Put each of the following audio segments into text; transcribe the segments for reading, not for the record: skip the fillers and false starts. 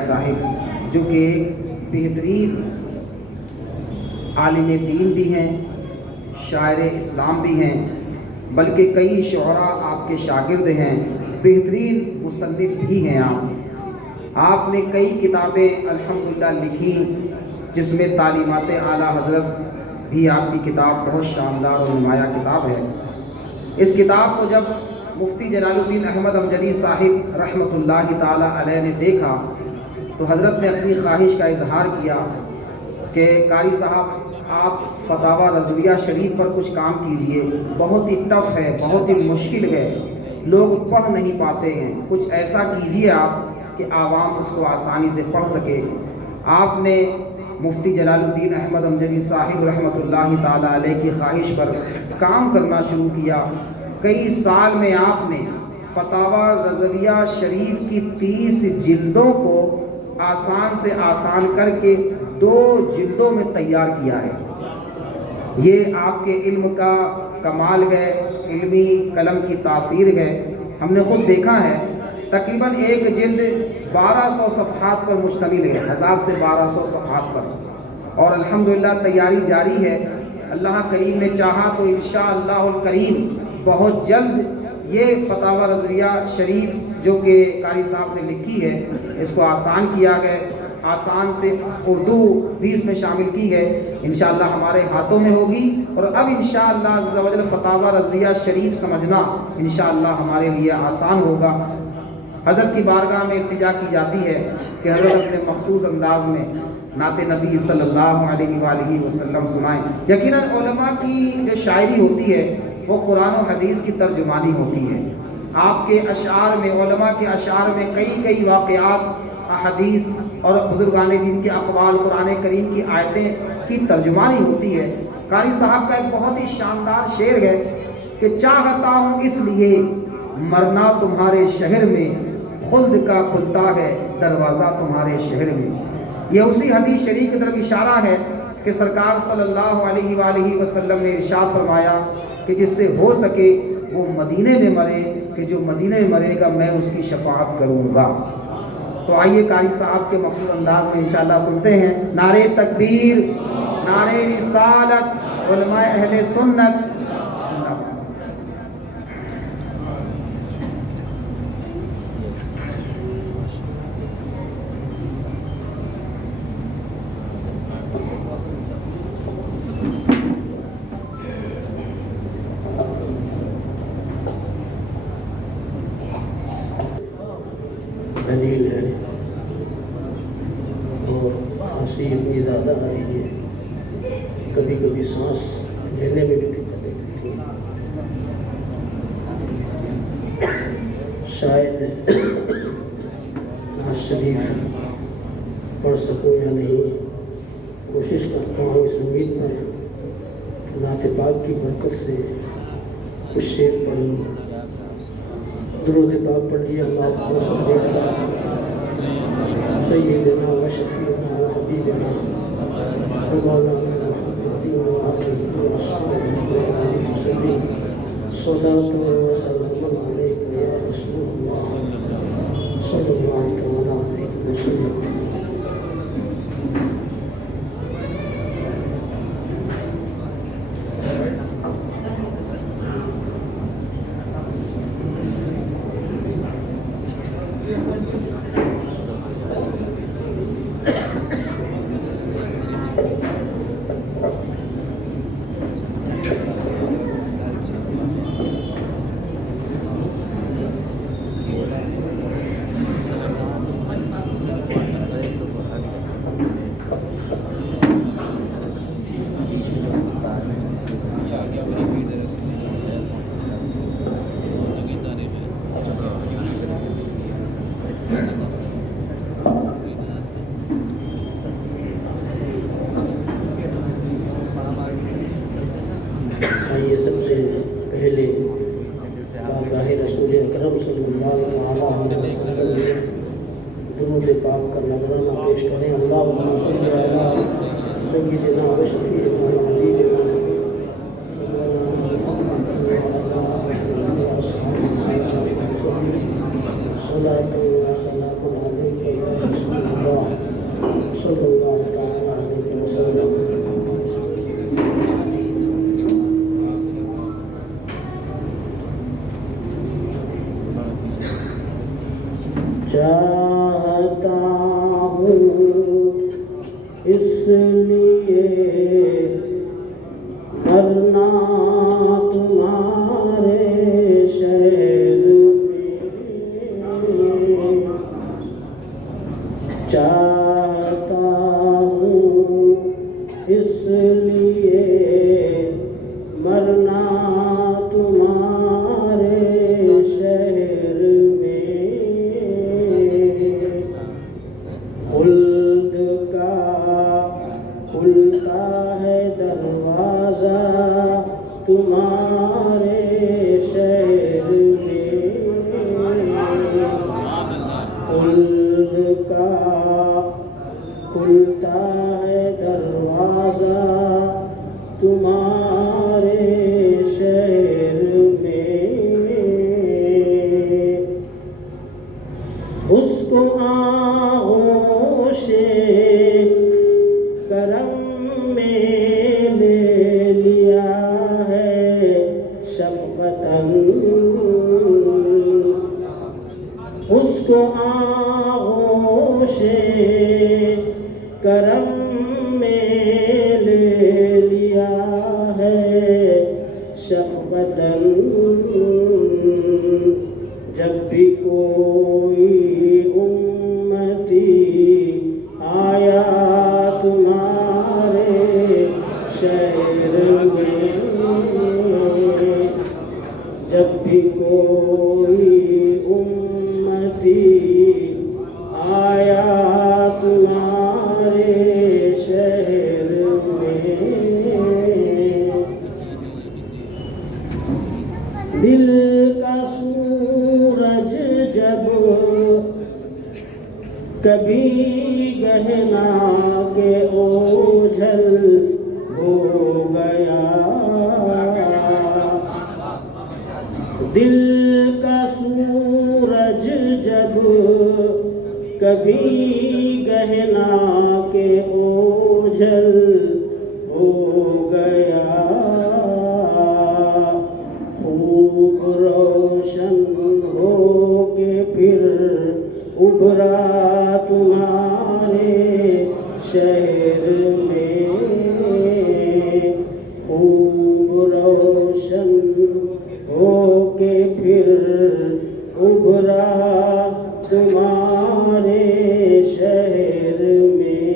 साहिब जो कि बेहतरीन आलिम दीन भी हैं, शायर इस्लाम भी हैं, बल्कि कई शुअरा आपके शागिर्द हैं, बेहतरीन मुसन्निफ भी हैं। आपने कई किताबें अल्हम्दुलिल्लाह लिखी, जिसमें तालीमात आला हज़रत भी आपकी किताब बहुत शानदार और नुमाया किताब है। इस किताब को जब मुफ्ती जलालुद्दीन अहमद अमजदी साहिब रहमतुल्लाहि ताला अलैह ने देखा तो हज़रत ने अपनी ख्वाहिश का इजहार किया कि कारी साहब आप फतावा रज़विया शरीफ पर कुछ काम कीजिए, बहुत ही टफ है, बहुत ही मुश्किल है, लोग पढ़ नहीं पाते हैं, कुछ ऐसा कीजिए आप कि आवाम उसको आसानी से पढ़ सके। आपने मुफ्ती जलालुद्दीन अहमद अमजदी साहिब रहमतुल्लाहि ताला अलैह की ख्वाहिश पर काम करना शुरू किया। कई साल में आपने फतावा रज़विया शरीफ की 30 जिल्दों को आसान से आसान करके 2 जिल्दों में तैयार किया है। ये आपके इल्म का कमाल है, इल्मी कलम की तासीर है। हमने खुद देखा है, तकरीबन एक जिल्द 1200 सफ़हात पर मुश्तमिल है, 1000 से 1200 सफ़हात पर, और अल्हम्दुलिल्लाह तैयारी जारी है। अल्लाह करीम ने चाहा तो इंशाअल्लाहुल करीम बहुत जल्द ये फतावा रज़विया शरीफ जो कि कारी साहब ने लिखी है, इसको आसान किया गया, आसान से उर्दू भी इसमें शामिल की है, इंशाअल्लाह हमारे हाथों में होगी। और अब इंशाअल्लाह अज़्ज़ा वजल फतावा रज़विया शरीफ समझना इंशाअल्लाह हमारे लिए आसान होगा। हज़रत की बारगाह में इल्तिजा की जाती है कि हज़रत अपने मखसूस अंदाज में नाते नबी सल्लल्लाहु अलैहि वसल्लम सुनाएं। यकीनन उलमा की जो शायरी होती है वो कुरान और हदीस की तर्जुमानी होती है। आपके अशार में, उलमा के अशार में कई वाक़यात, हदीस और बुजुर्गान दीन के अक़वाल, कुरान करीम की आयतें की तर्जुमानी होती है। कारी साहब का एक बहुत ही शानदार शेर है कि चाहता हूँ इसलिए मरना तुम्हारे शहर में, खुल्द का खुलता है दरवाज़ा तुम्हारे शहर में। यह उसी हदीस शरीफ की तरफ इशारा है कि सरकार सल्लल्लाहु अलैहि वसल्लम ने इरशाद फरमाया कि जिससे हो सके वो मदीने में मरे, कि जो मदीने में मरेगा मैं उसकी शफाअत करूँगा। तो आइए कारी साहब के मखसूस अंदाज में इंशाअल्लाह सुनते हैं। नारे तकबीर, नारे रिसालत, उलमाए अहले सुन्नत। दलील है और खांसी इतनी ज़्यादा आ रही है, कभी कभी सांस लेने में भी दिक्कत होती है। शायद नाज़ शरीफ पढ़ सकूँ या नहीं, कोशिश करता हूँ इस उम्मीद पर नात पाक की बरकत से कुछ शेर पढ़ूँ। दुरूद पाक पढ़ लिया। सय्यदना व शफीअना व हबीबना व मौलाना सल्लल्लाहु अलैहि या रसूलल्लाह सल्लल्लाहु अलैहि वसल्लम। आइए सबसे पहले बारगाह रसूल अकरम सल्लल्लाहु अलैहि वसल्लम दुरूद पाक का नज़राना पेश करें। अल्लाहुम्मा सल्लि अला सय्यिदिना व शफीअना व हबीबिना सल्लल्लाहु अलैहि वसल्लम। चाहता हूँ इसलिए मरना तुम्हारे शहर में। खुल्द का खुलता है दरवाज़ा तुम्हारे शहर में। खुल्द का खुलता है दरवाज़ा तुम्हारे शहर में। उसको आगोशे करम में ले लिया है शफ़क़तन। उसको आगोशे करम में ले लिया है शफ़क़तन। जब भी कोई उम्मती आया तुम्हारे शहर में। जब भी कोई उम्मती आया तुम्हारे शहर में। दिल का सूरज जब कभी गहना के ओझल हो गया। दिल का सूरज जब कभी गहना के ओझल हो गया। खूब रोशन हो के फिर उभरा तुम्हारे शहर में। खूब रोशन हो के फिर उभरा तुम्हारे शहर में।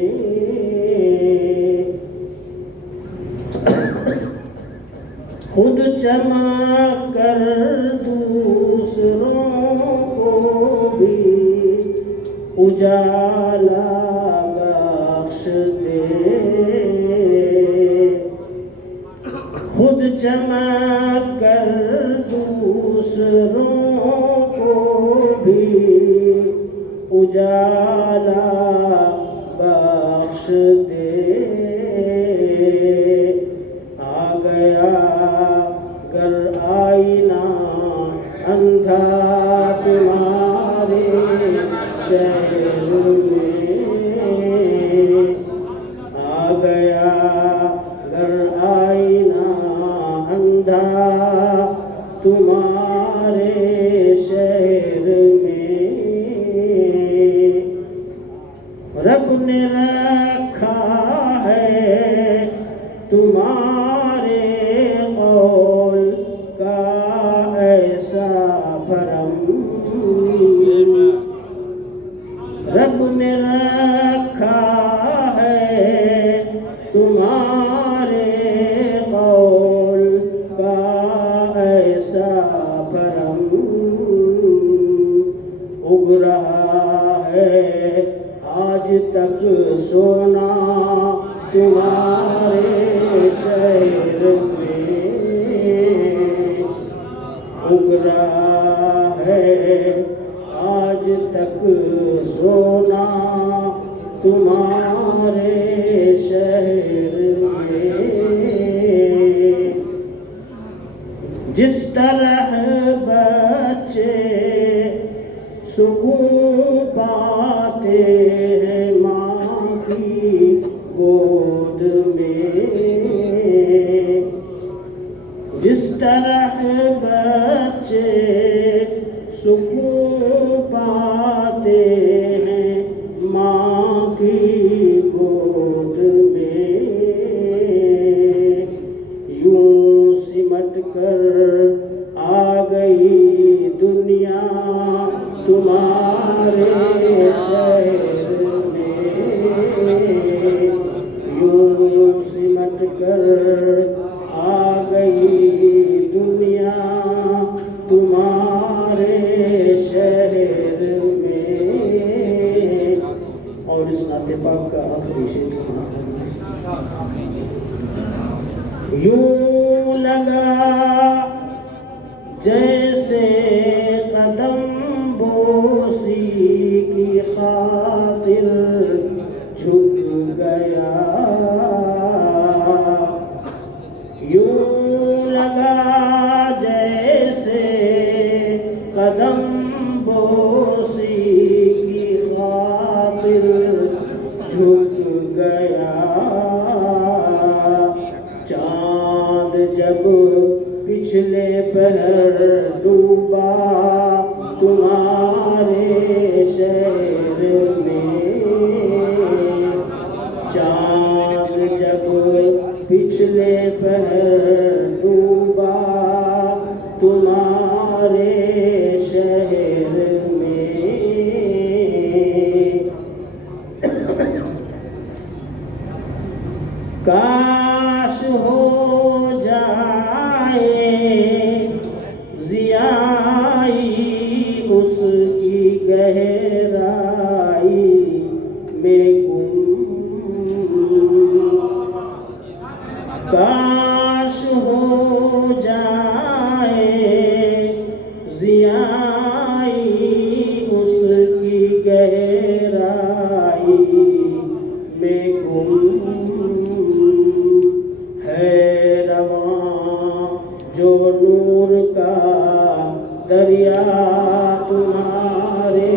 खुद चमक कर दूसरों को भी उजाला बख्श दे। खुद चमक कर दूसरों को भी उजाला बख्श दे। आ गया कर आईना अंधा तुम्हारे शहर में। आ गया कर आईना अंधा तुम्हारे शहर में। रब ने रखा है तुम्हारे कौल का ऐसा भरम। रब ने रखा है तुम्हारे कौल का ऐसा भरम। उग रहा है आज तक सोना तुम्हारे शहर में। उग रहा है आज तक सोना तुम्हारे शहर में। जिस तरह बच्चे सुकून पाते हैं माँ की गोद में। जिस तरह बच्चे सुकून पाते हैं माँ की और इस नाते पाक का आखिरी शेर सुना। यूं लगा जैसे कदम बोसी की खातिर झुक गया, यूं लगा जैसे कदम बोसी की खातिर झुक गया। चांद जब पिछले पहर डूबा तुम्हारे शहर में, चांद जब पिछले पहर डूबा तुम्हारे शहर में, काश हो जाए ज़ियाई उसकी गहराई में गुम, काश हो जाए ज़ियाई उसकी गहराई में गुम, है रवां जो नूर का दरिया तुम्हारे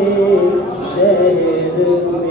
शहर में।